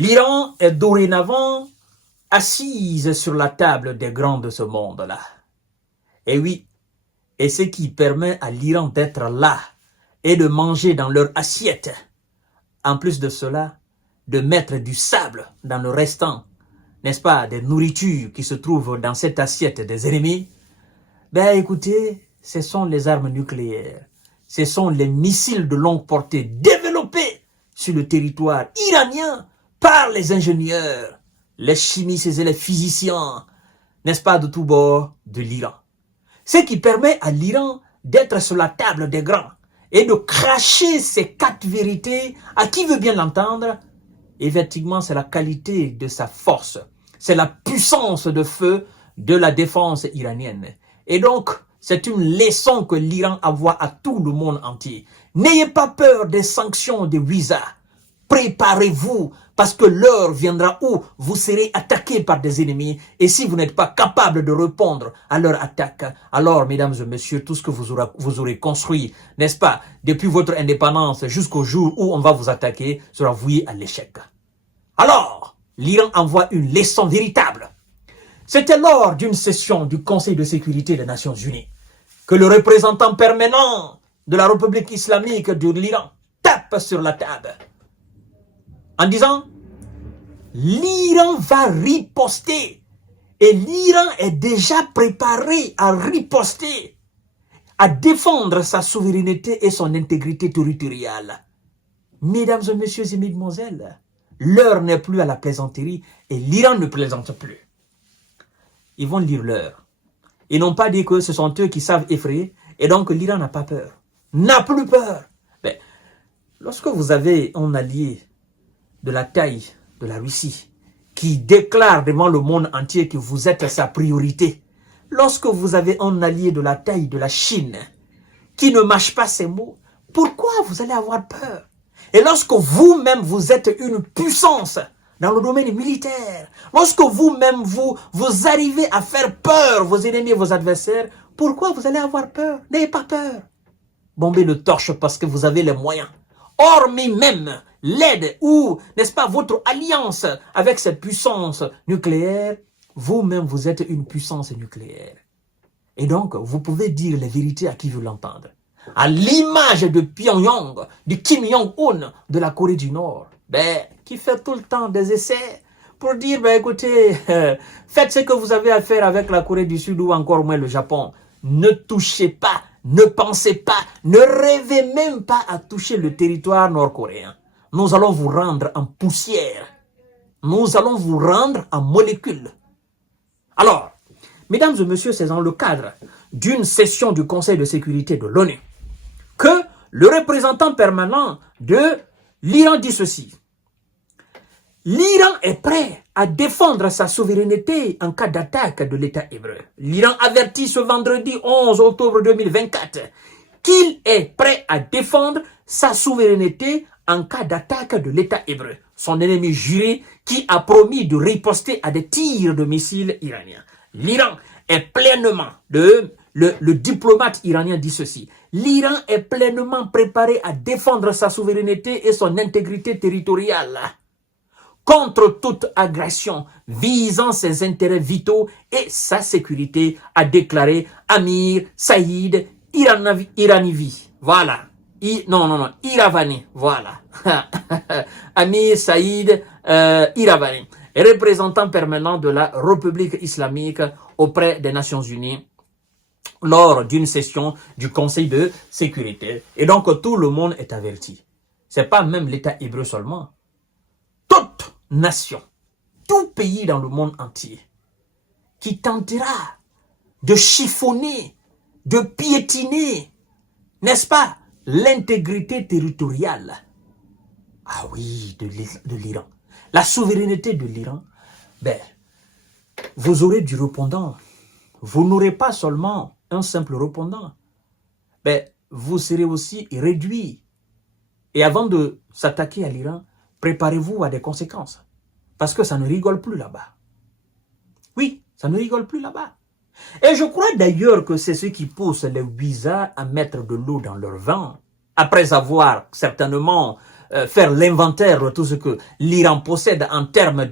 L'Iran est dorénavant assise sur la table des grands de ce monde-là. Et oui, et ce qui permet à l'Iran d'être là et de manger dans leur assiette. En plus de cela, de mettre du sable dans le restant, n'est-ce pas, des nourritures qui se trouvent dans cette assiette des ennemis. Ben écoutez, ce sont les armes nucléaires. Ce sont les missiles de longue portée développés sur le territoire iranien par les ingénieurs, les chimistes et les physiciens, n'est-ce pas, de tous bords de l'Iran. Ce qui permet à l'Iran d'être sur la table des grands et de cracher ces 4 vérités à qui veut bien l'entendre. Effectivement, c'est la qualité de sa force, c'est la puissance de feu de la défense iranienne. Et donc, c'est une leçon que l'Iran envoie à tout le monde entier. N'ayez pas peur des sanctions, des visas. Préparez-vous, parce que l'heure viendra où vous serez attaqué par des ennemis. Et si vous n'êtes pas capable de répondre à leur attaque, alors, mesdames et messieurs, tout ce que vous aurez construit, n'est-ce pas, depuis votre indépendance jusqu'au jour où on va vous attaquer, sera voué à l'échec. Alors, l'Iran envoie une leçon véritable. C'était lors d'une session du Conseil de sécurité des Nations Unies que le représentant permanent de la République islamique de l'Iran tape sur la table en disant « L'Iran va riposter et l'Iran est déjà préparé à riposter, à défendre sa souveraineté et son intégrité territoriale. » Mesdames et messieurs et mesdemoiselles, l'heure n'est plus à la plaisanterie et l'Iran ne plaisante plus. Ils vont lire l'heure. Ils n'ont pas dit que ce sont eux qui savent effrayer et donc l'Iran n'a pas peur, n'a plus peur. Mais lorsque vous avez un allié de la taille de la Russie qui déclare devant le monde entier que vous êtes sa priorité, lorsque vous avez un allié de la taille de la Chine qui ne mâche pas ses mots, pourquoi vous allez avoir peur? Et lorsque vous-même vous êtes une puissance dans le domaine militaire, lorsque vous-même vous arrivez à faire peur vos ennemis et vos adversaires, pourquoi vous allez avoir peur? N'ayez pas peur. Bombez le torche parce que vous avez les moyens. Hormis même l'aide ou, n'est-ce pas, votre alliance avec cette puissance nucléaire, vous-même vous êtes une puissance nucléaire. Et donc, vous pouvez dire les vérités à qui veut l'entendre. À l'image de Pyongyang, de Kim Jong-un, de la Corée du Nord, qui fait tout le temps des essais pour dire, écoutez, faites ce que vous avez à faire avec la Corée du Sud ou encore moins le Japon. Ne touchez pas, ne pensez pas, ne rêvez même pas à toucher le territoire nord-coréen. Nous allons vous rendre en poussière. Nous allons vous rendre en molécules. Alors, mesdames et messieurs, c'est dans le cadre d'une session du Conseil de sécurité de l'ONU que le représentant permanent de l'Iran dit ceci. L'Iran est prêt à défendre sa souveraineté en cas d'attaque de l'État hébreu. L'Iran avertit ce vendredi 11 octobre 2024 qu'il est prêt à défendre sa souveraineté en cas d'attaque de l'État hébreu, son ennemi juré qui a promis de riposter à des tirs de missiles iraniens. L'Iran est pleinement, le diplomate iranien dit ceci, l'Iran est pleinement préparé à défendre sa souveraineté et son intégrité territoriale contre toute agression visant ses intérêts vitaux et sa sécurité, a déclaré Amir Saïd Iranivi. Voilà. Iravani. Voilà. Amir Saïd Iravani, représentant permanent de la République islamique auprès des Nations Unies lors d'une session du Conseil de sécurité. Et donc, tout le monde est averti. C'est pas même l'État hébreu seulement. Toute nation, tout pays dans le monde entier qui tentera de chiffonner, de piétiner, n'est-ce pas, l'intégrité territoriale, ah oui, de l'Iran, la souveraineté de l'Iran, vous aurez du répondant. Vous n'aurez pas seulement un simple répondant, vous serez aussi réduit. Et avant de s'attaquer à l'Iran, préparez-vous à des conséquences. Parce que ça ne rigole plus là-bas. Oui, ça ne rigole plus là-bas. Et je crois d'ailleurs que c'est ce qui pousse les Ouïzas à mettre de l'eau dans leur vin, après avoir certainement faire l'inventaire de tout ce que l'Iran possède en termes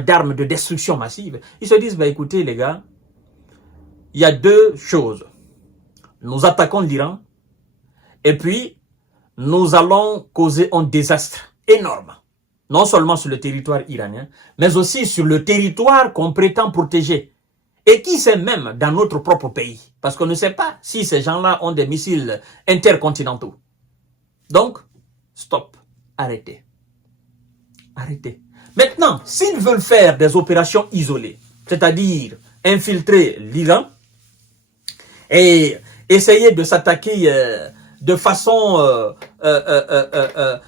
d'armes de destruction massive, ils se disent, bah, écoutez les gars, il y a deux choses. Nous attaquons l'Iran et puis nous allons causer un désastre énorme. Non seulement sur le territoire iranien, mais aussi sur le territoire qu'on prétend protéger. Et qui sait même dans notre propre pays. Parce qu'on ne sait pas si ces gens-là ont des missiles intercontinentaux. Donc, stop. Arrêtez. Arrêtez. Maintenant, s'ils veulent faire des opérations isolées, c'est-à-dire infiltrer l'Iran et essayer de s'attaquer de façon,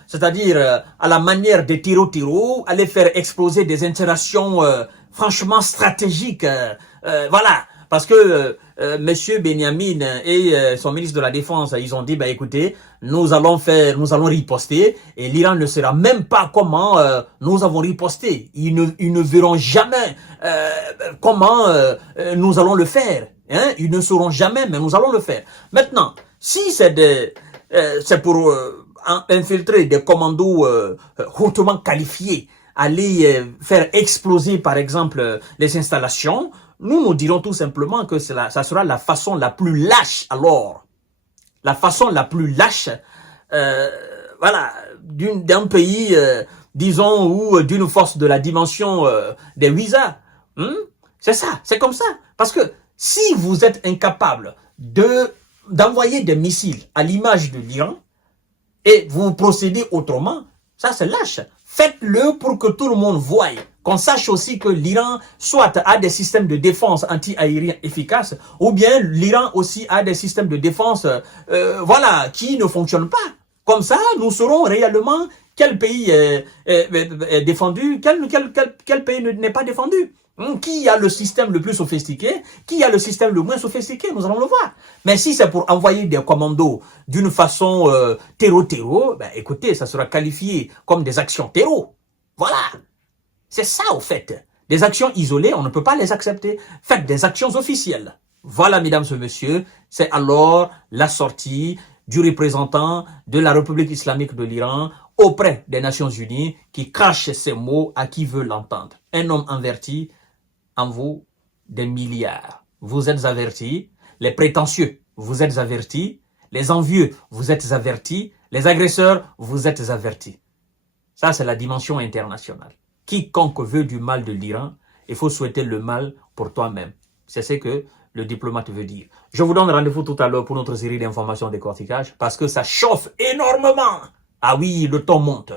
c'est-à-dire à la manière des tiro-tiro, aller faire exploser des installations franchement stratégiques, voilà, parce que Monsieur Benyamin et son ministre de la Défense, ils ont dit, bah écoutez, nous allons riposter, et l'Iran ne saura même pas comment nous avons riposté. Ils ne verront jamais comment nous allons le faire. Hein? Ils ne sauront jamais, mais nous allons le faire. Maintenant, si c'est pour infiltrer des commandos hautement qualifiés, aller faire exploser, par exemple, les installations, nous dirons tout simplement que ça sera la façon la plus lâche, alors. La façon la plus lâche, voilà, d'un pays, disons, ou d'une force de la dimension des visas. C'est ça, c'est comme ça. Parce que si vous êtes incapable d'envoyer des missiles à l'image de l'Iran, et vous procédez autrement, ça c'est lâche. Faites-le pour que tout le monde voie, qu'on sache aussi que l'Iran soit a des systèmes de défense anti-aériens efficaces, ou bien l'Iran aussi a des systèmes de défense voilà, qui ne fonctionnent pas. Comme ça, nous saurons réellement quel pays est défendu, quel pays n'est pas défendu. Qui a le système le plus sophistiqué, qui a le système le moins sophistiqué, nous allons le voir. Mais si c'est pour envoyer des commandos d'une façon terreau, ben écoutez, ça sera qualifié comme des actions terreau. Voilà. C'est ça au fait. Des actions isolées, on ne peut pas les accepter. Faites des actions officielles. Voilà, mesdames et messieurs, c'est alors la sortie du représentant de la République islamique de l'Iran auprès des Nations Unies qui cache ces mots à qui veut l'entendre. Un homme averti en vaut des milliards. Vous êtes avertis, les prétentieux, vous êtes avertis, les envieux, vous êtes avertis, les agresseurs, vous êtes avertis. Ça, c'est la dimension internationale. Quiconque veut du mal de l'Iran, il faut souhaiter le mal pour toi-même. C'est ce que le diplomate veut dire. Je vous donne rendez-vous tout à l'heure pour notre série d'informations décortiquage parce que ça chauffe énormément. Ah oui, le ton monte.